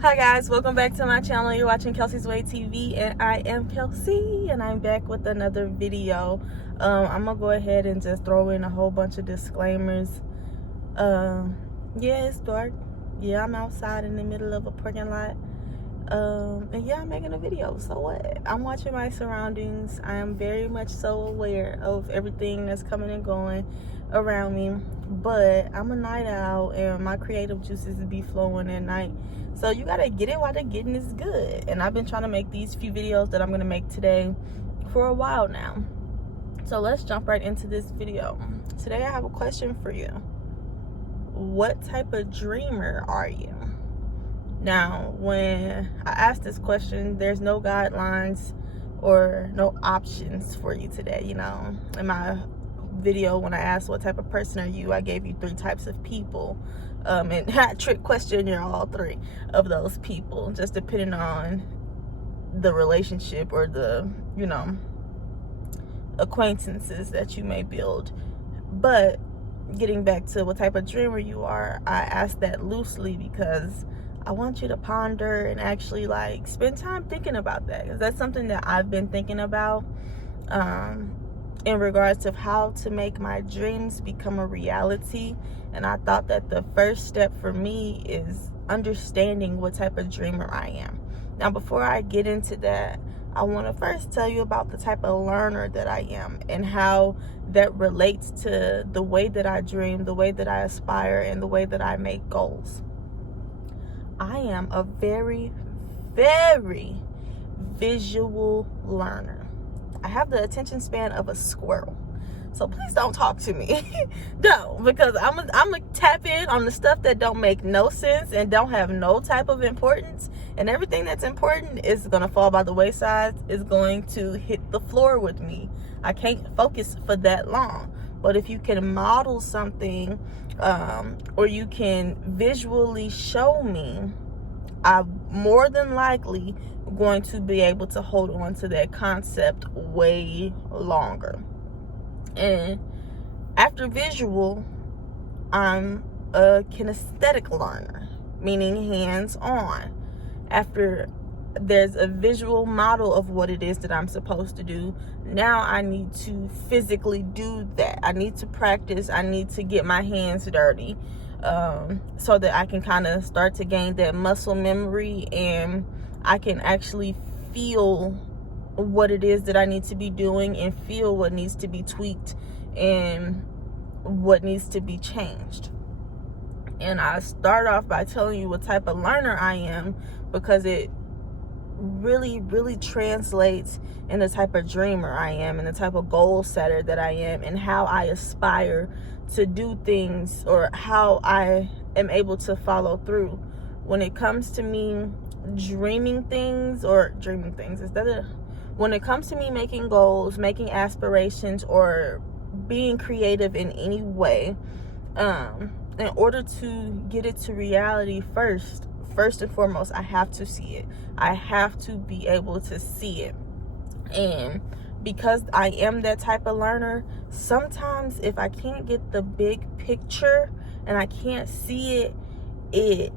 Hi guys, welcome back to my channel. You're watching Kel-Sei's Way TV and I am Kel-Sei and I'm back with another video. I'm gonna go ahead and just throw in a whole bunch of disclaimers. Yeah, it's dark. Yeah, I'm outside in the middle of a parking lot. And yeah, I'm making a video. So what? I'm watching my surroundings. I am very much so aware of everything that's coming and going around me. But I'm a night owl and my creative juices be flowing at night. So you gotta get it while the getting is good. And I've been trying to make these few videos that I'm gonna make today for a while now. So let's jump right into this video. Today I have a question for you. What type of dreamer are you? Now, when I ask this question, there's no guidelines or no options for you today. You know, in my video, when I asked what type of person are you, I gave you 3 types of people. And that trick question, you're all 3 of those people, just depending on the relationship or the, you know, acquaintances that you may build. But getting back to what type of dreamer you are, I asked that loosely because I want you to ponder and actually like spend time thinking about that, because that's something that I've been thinking about in regards to how to make my dreams become a reality. And I thought that the first step for me is understanding what type of dreamer I am. Now, before I get into that, I want to first tell you about the type of learner that I am and how that relates to the way that I dream, the way that I aspire, and the way that I make goals. I am a very, very visual learner. I have the attention span of a squirrel. So please don't talk to me. No, because I'm gonna tap in on the stuff that don't make no sense and don't have no type of importance. And everything that's important is gonna fall by the wayside, is going to hit the floor with me. I can't focus for that long. But if you can model something, or you can visually show me, I'm more than likely going to be able to hold on to that concept way longer. And after visual, I'm a kinesthetic learner, meaning hands-on. After there's a visual model of what it is that I'm supposed to do, now I need to physically do that. I need to practice. I need to get my hands dirty, so that I can kind of start to gain that muscle memory and I can actually feel what it is that I need to be doing and feel what needs to be tweaked and what needs to be changed. And I start off by telling you what type of learner I am, because it really, really translates in the type of dreamer I am and the type of goal setter that I am and how I aspire to do things, or how I am able to follow through when it comes to me dreaming things, when it comes to me making goals, making aspirations, or being creative in any way. In order to get it to reality, first and foremost, I have to see it. I have to be able to see it. And because I am that type of learner, sometimes if I can't get the big picture and I can't see it, it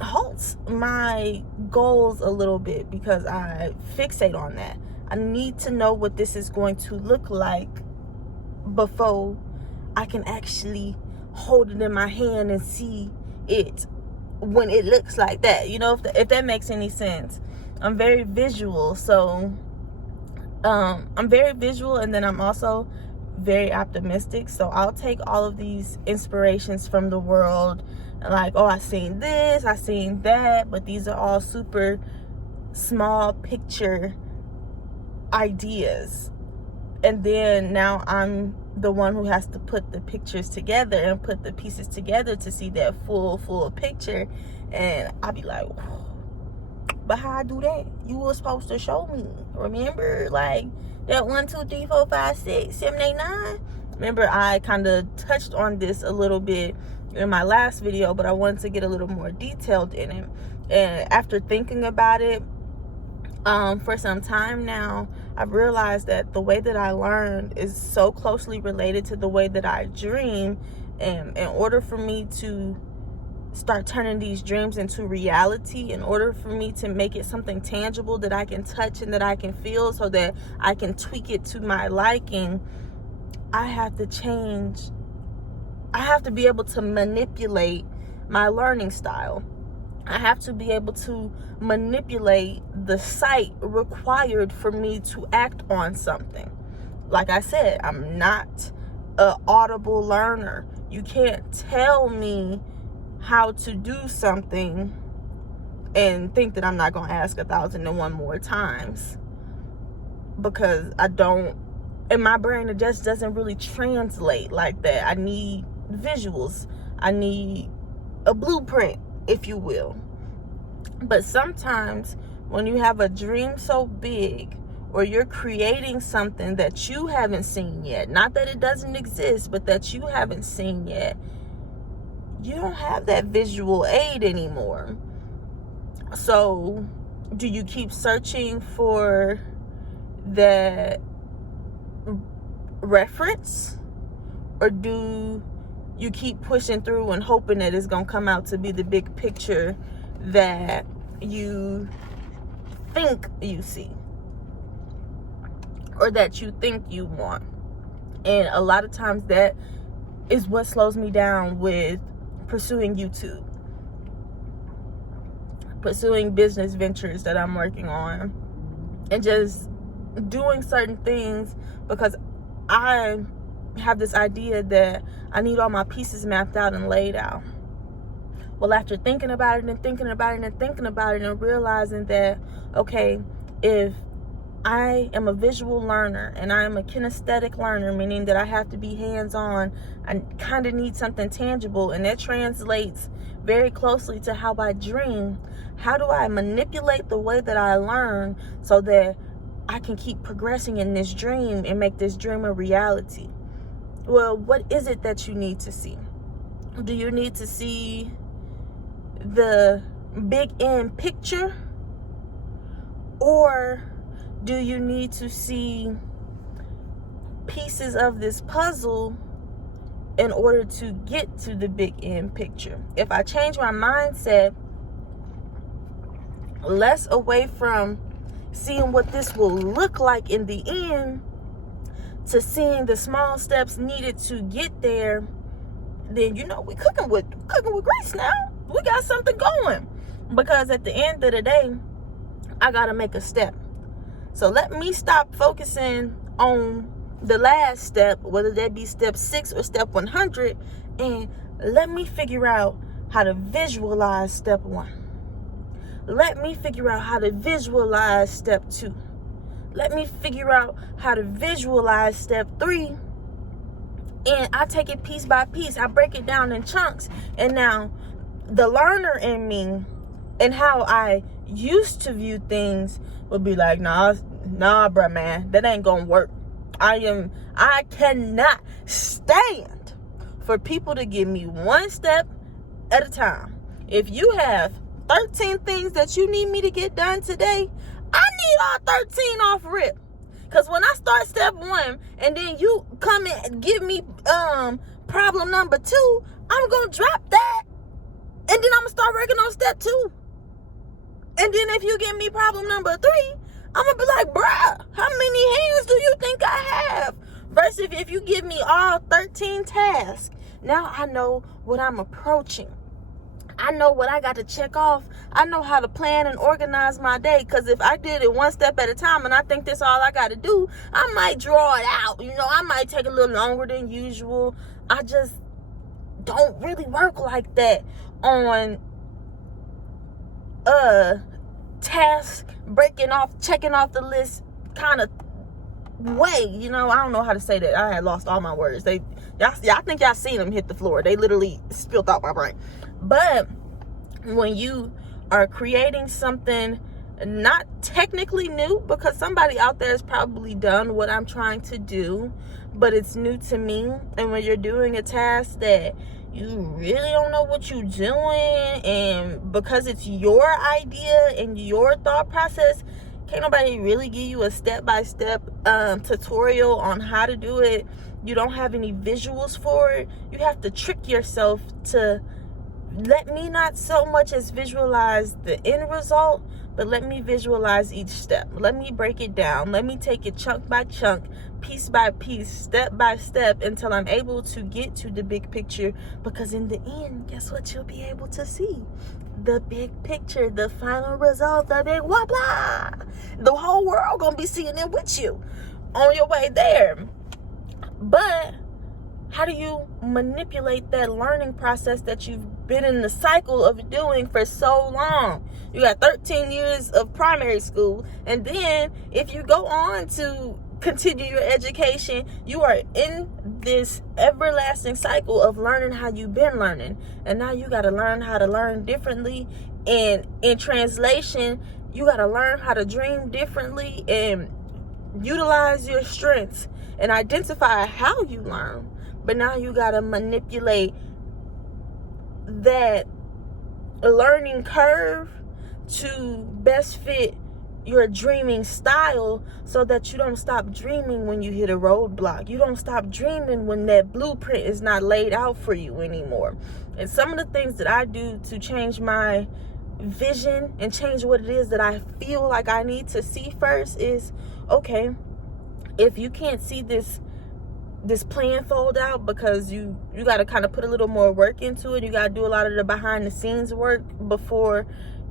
halts my goals a little bit, because I fixate on that. I need to know what this is going to look like before I can actually hold it in my hand and see it when it looks like that. You know, if that makes any sense. I'm very visual. So I'm very visual, and then I'm also very optimistic. So I'll take all of these inspirations from the world, like, oh, I seen this, I seen that, but these are all super small picture ideas. And then now I'm the one who has to put the pictures together and put the pieces together to see that full picture. And I'll be like, but how I do that? You were supposed to show me. Remember, like that 1, 2, 3, 4, 5, 6, 7, 8, 9. Remember, I kind of touched on this a little bit in my last video, but I wanted to get a little more detailed in it. And after thinking about it for some time now, I've realized that the way that I learned is so closely related to the way that I dream. And in order for me to start turning these dreams into reality, in order for me to make it something tangible that I can touch and that I can feel, so that I can tweak it to my liking, I have to change. I have to be able to manipulate my learning style. I have to be able to manipulate the sight required for me to act on something. Like I said, I'm not an audible learner. You can't tell me how to do something and think that I'm not going to ask 1,001 more times, because I don't, in my brain, it just doesn't really translate like that. I need visuals. I need a blueprint, if you will. But sometimes when you have a dream so big, or you're creating something that you haven't seen yet, not that it doesn't exist, but that you haven't seen yet, you don't have that visual aid anymore. So do you keep searching for that reference, or do you keep pushing through and hoping that it's going to come out to be the big picture that you think you see, or that you think you want? And a lot of times that is what slows me down with pursuing YouTube, pursuing business ventures that I'm working on, and just doing certain things, because I have this idea that I need all my pieces mapped out and laid out. Well, after thinking about it and thinking about it and thinking about it, and realizing that, okay, if I am a visual learner and I am a kinesthetic learner, meaning that I have to be hands-on, I kind of need something tangible, and that translates very closely to how I dream. How do I manipulate the way that I learn so that I can keep progressing in this dream and make this dream a reality? Well, what is it that you need to see? Do you need to see the big end picture, or do you need to see pieces of this puzzle in order to get to the big end picture? If I change my mindset less away from seeing what this will look like in the end, to seeing the small steps needed to get there, then we cooking with grease now. We got something going. Because at the end of the day, I gotta make a step. So let me stop focusing on the last step, whether that be step 6 or step 100, and let me figure out how to visualize step 1. Let me figure out how to visualize step 2. Let me figure out how to visualize step 3. And I take it piece by piece. I break it down in chunks. And now the learner in me, and how I used to view things, would be like, nah, bruh, man, that ain't gonna work. I cannot stand for people to give me one step at a time. If you have 13 things that you need me to get done today, I need all 13 off rip. Because when I start step 1 and then you come and give me problem number 2, I'm going to drop that. And then I'm going to start working on step 2. And then if you give me problem number 3, I'm going to be like, bruh, how many hands do you think I have? Versus if you give me all 13 tasks, now I know what I'm approaching. I know what I got to check off. I know how to plan and organize my day. Because if I did it one step at a time and I think that's all I got to do, I might draw it out. I might take a little longer than usual. I just don't really work like that on task breaking off, checking off the list kind of way. I don't know how to say that. I had lost all my words. I think y'all seen them hit the floor. They literally spilled out my brain. But when you are creating something not technically new, because somebody out there has probably done what I'm trying to do, but it's new to me, and when you're doing a task that you really don't know what you're doing, and because it's your idea and your thought process, can't nobody really give you a step-by-step tutorial on how to do it. You don't have any visuals for it. You have to trick yourself to let me not so much as visualize the end result, but let me visualize each step. Let me break it down. Let me take it chunk by chunk, piece by piece, step by step, until I'm able to get to the big picture. Because in the end, guess what you'll be able to see? The big picture, the final result, the big whoop-la. The whole world gonna be seeing it with you on your way there. But how do you manipulate that learning process that you've been in the cycle of doing for so long? You got 13 years of primary school, and then if you go on to continue your education, you are in this everlasting cycle of learning how you've been learning. And now you got to learn how to learn differently. And in translation, you got to learn how to dream differently and utilize your strengths and identify how you learn. But now you got to manipulate that learning curve to best fit your dreaming style, so that you don't stop dreaming when you hit a roadblock. You don't stop dreaming when that blueprint is not laid out for you anymore. And some of the things that I do to change my vision and change what it is that I feel like I need to see first is, okay, if you can't see this plan fold out because you got to kind of put a little more work into it. You got to do a lot of the behind the scenes work before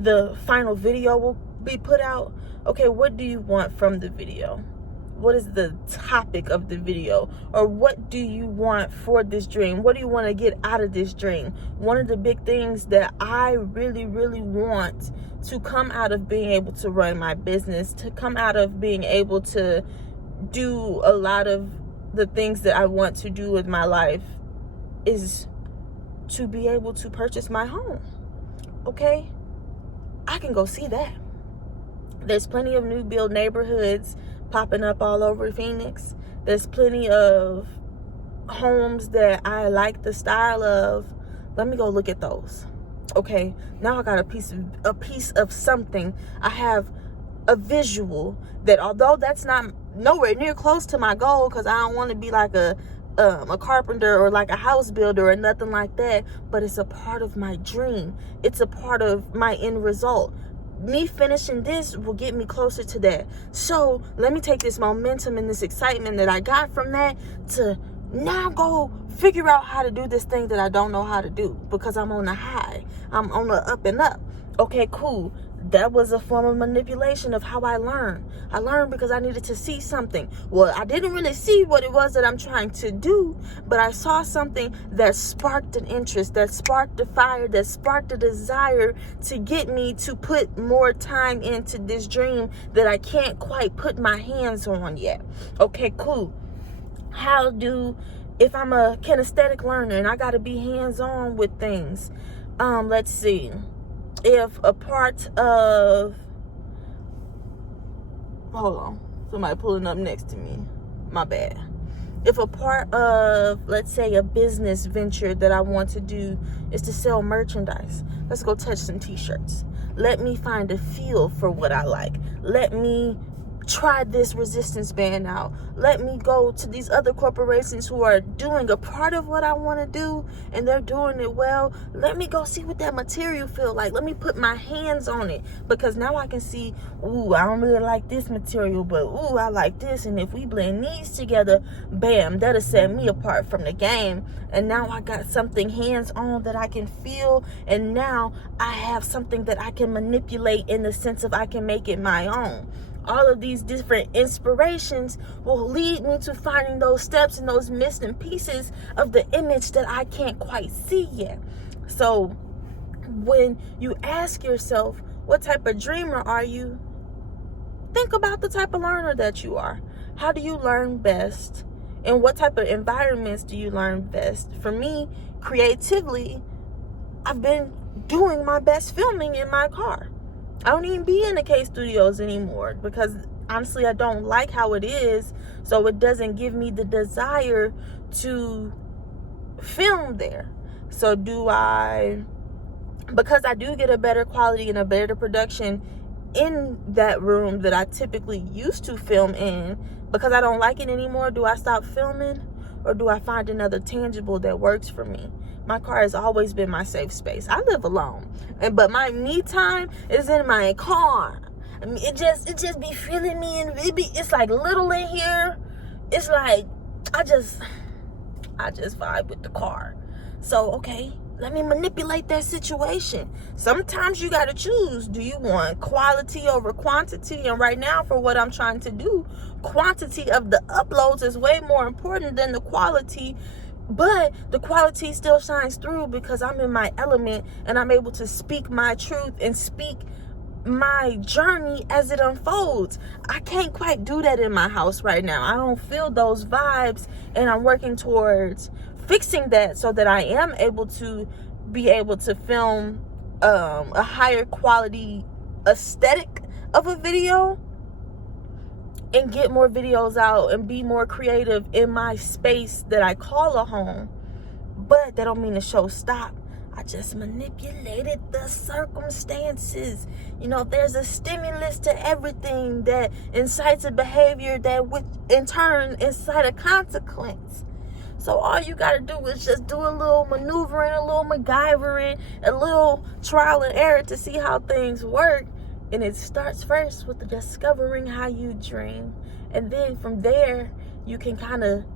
the final video will be put out. Okay, what do you want from the video? What is the topic of the video? Or what do you want for this dream? What do you want to get out of this dream? One of the big things that I really, really want to come out of being able to run my business, to come out of being able to do a lot of the things that I want to do with my life, is to be able to purchase my home. Okay? I can go see that. There's plenty of new build neighborhoods popping up all over Phoenix. There's plenty of homes that I like the style of. Let me go look at those. Okay, now I got a piece of something. I have a visual that, although that's not nowhere near close to my goal, because I don't want to be like a carpenter or like a house builder or nothing like that, but it's a part of my dream. It's a part of my end result. Me finishing this will get me closer to that. So let me take this momentum and this excitement that I got from that to now go figure out how to do this thing that I don't know how to do, because I'm on a high. I'm on the up and up. Okay, cool. That was a form of manipulation of how I learned. I learned because I needed to see something. Well, I didn't really see what it was that I'm trying to do, but I saw something that sparked an interest, that sparked a fire, that sparked a desire to get me to put more time into this dream that I can't quite put my hands on yet. Okay, cool. If I'm a kinesthetic learner and I got to be hands-on with things, let's see. If a part of, hold on, somebody pulling up next to me, my bad. If a part of, let's say, a business venture that I want to do is to sell merchandise, let's go touch some t-shirts. Let me find a feel for what I like. Let me try this resistance band out. Let me go to these other corporations who are doing a part of what I want to do and they're doing it well. Let me go see what that material feel like. Let me put my hands on it, because now I can see, ooh, I don't really like this material, but ooh, I like this. And if we blend these together, bam, that'll set me apart from the game. And now I got something hands-on that I can feel. And now I have something that I can manipulate in the sense of I can make it my own. All of these different inspirations will lead me to finding those steps and those missing pieces of the image that I can't quite see yet. So when you ask yourself, what type of dreamer are you? Think about the type of learner that you are. How do you learn best? And what type of environments do you learn best? For me, creatively, I've been doing my best filming in my car. I don't even be in the K studios anymore, because honestly I don't like how it is, so it doesn't give me the desire to film there. So because I do get a better quality and a better production in that room that I typically used to film in, because I don't like it anymore, do I stop filming, or do I find another tangible that works for me? My car has always been my safe space. I live alone, but my me time is in my car. I mean, it just be feeling me, and it's like little in here. It's like I just vibe with the car. So okay, let me manipulate that situation. Sometimes you gotta choose. Do you want quality over quantity? And right now, for what I'm trying to do, quantity of the uploads is way more important than the quality. But the quality still shines through because I'm in my element and I'm able to speak my truth and speak my journey as it unfolds. I can't quite do that in my house right now. I don't feel those vibes, and I'm working towards fixing that so that I am able to film a higher quality aesthetic of a video and get more videos out and be more creative in my space that I call a home. But that don't mean the show stop. I just manipulated the circumstances. There's a stimulus to everything that incites a behavior that would in turn incite a consequence. So all you got to do is just do a little maneuvering, a little MacGyvering, a little trial and error to see how things work. And it starts first with discovering how you dream. And then from there, you can kind of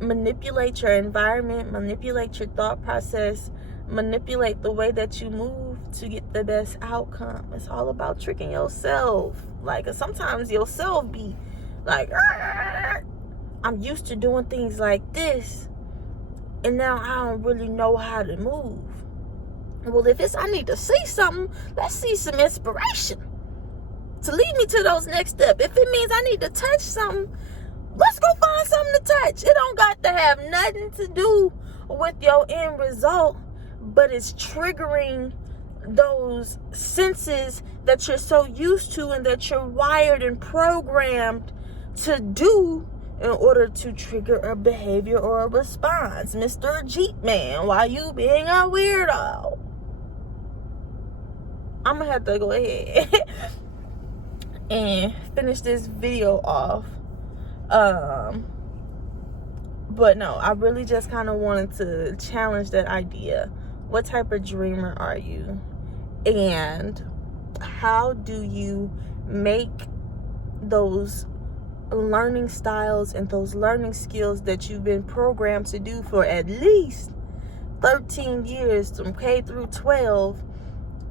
manipulate your environment, manipulate your thought process, manipulate the way that you move to get the best outcome. It's all about tricking yourself. Like, sometimes yourself be like, I'm used to doing things like this, and now I don't really know how to move. Well, if I need to see something, let's see some inspiration to lead me to those next steps. If it means I need to touch something, let's go find something to touch. It don't got to have nothing to do with your end result, but it's triggering those senses that you're so used to and that you're wired and programmed to do in order to trigger a behavior or a response. Mr. Jeep Man, why you being a weirdo? I'm gonna have to go ahead and finish this video off. But no, I really just kind of wanted to challenge that idea. What type of dreamer are you? And how do you make those learning styles and those learning skills that you've been programmed to do for at least 13 years from K through 12,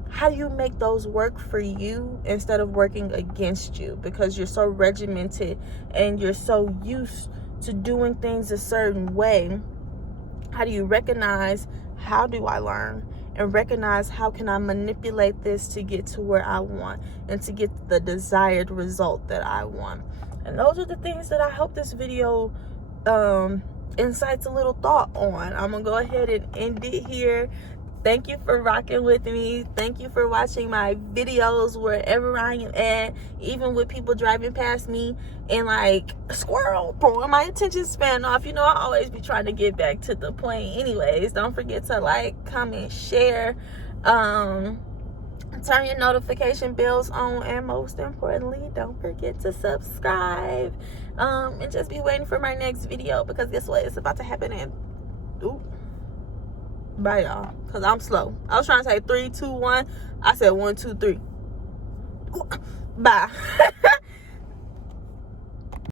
how do you make those work for you instead of working against you? Because you're so regimented and you're so used to doing things a certain way. How do you recognize, how do I learn? And recognize, how can I manipulate this to get to where I want and to get the desired result that I want? And those are the things that I hope this video incites a little thought on. I'm gonna go ahead and end it here. Thank you for rocking with me. Thank you for watching my videos wherever I am at, even with people driving past me and like squirrel, throwing my attention span off. I always be trying to get back to the point. Anyways, don't forget to like, comment, share, turn your notification bells on, and most importantly, don't forget to subscribe. And just be waiting for my next video, because guess what? It's about to happen. And bye, y'all, because I'm slow. I was trying to say 3, 2, 1. I said 1, 2, 3. Bye.